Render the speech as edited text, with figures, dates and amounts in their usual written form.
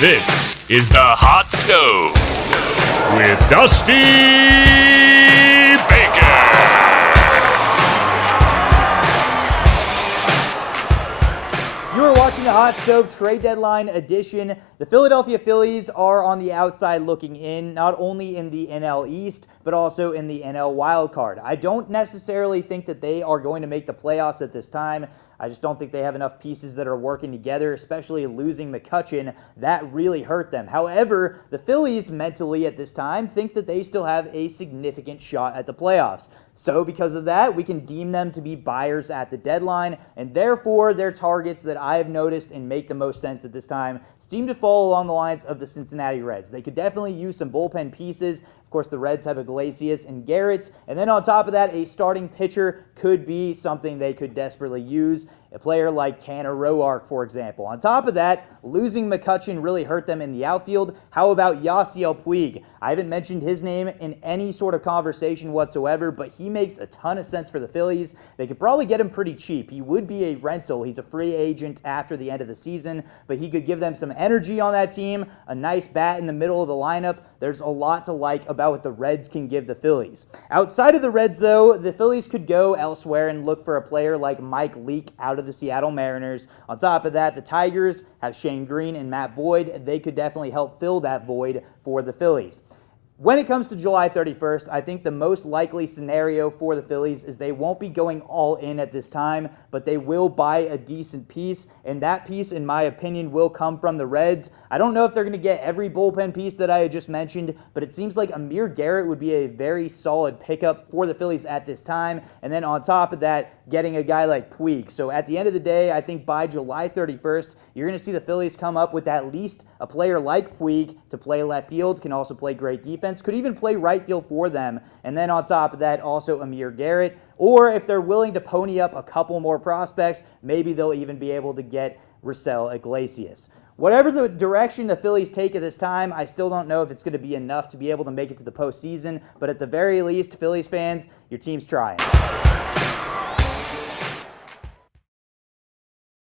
This is the Hot Stove with Dusty Baker. You are watching the Hot Stove Trade Deadline edition. The Philadelphia Phillies are on the outside looking in, not only in the NL East, but also in the NL wildcard. I don't necessarily think that they are going to make the playoffs at this time. I just don't think they have enough pieces that are working together, especially losing McCutchen. That really hurt them. However, the Phillies mentally at this time think that they still have a significant shot at the playoffs. So because of that, we can deem them to be buyers at the deadline, and therefore their targets that I have noticed and make the most sense at this time seem to fall along the lines of the Cincinnati Reds. They could definitely use some bullpen pieces. Of course, the Reds have Iglesias and Garrett, and then on top of that, a starting pitcher could be something they could desperately use. A player like Tanner Roark, for example. On top of that, losing McCutchen really hurt them in the outfield. How about Yasiel Puig? I haven't mentioned his name in any sort of conversation whatsoever, but he makes a ton of sense for the Phillies. They could probably get him pretty cheap. He would be a rental. He's a free agent after the end of the season, but he could give them some energy on that team, a nice bat in the middle of the lineup. There's a lot to like about what the Reds can give the Phillies. Outside of the Reds, though, the Phillies could go elsewhere and look for a player like Mike Leake out of the Seattle Mariners. On top of that, the Tigers have Shane Green and Matt Boyd. They could definitely help fill that void for the Phillies. When it comes to July 31st, I think the most likely scenario for the Phillies is they won't be going all in at this time, but they will buy a decent piece, and that piece, in my opinion, will come from the Reds. I don't know if they're going to get every bullpen piece that I had just mentioned, but it seems like Amir Garrett would be a very solid pickup for the Phillies at this time, and then on top of that, getting a guy like Puig. So at the end of the day, I think by July 31st, you're going to see the Phillies come up with at least a player like Puig to play left field, can also play great defense, could even play right field for them, and then on top of that, also Amir Garrett. Or if they're willing to pony up a couple more prospects, maybe they'll even be able to get Raisel Iglesias. Whatever the direction the Phillies take at this time, I still don't know if it's going to be enough to be able to make it to the postseason, but at the very least, Phillies fans, your team's trying.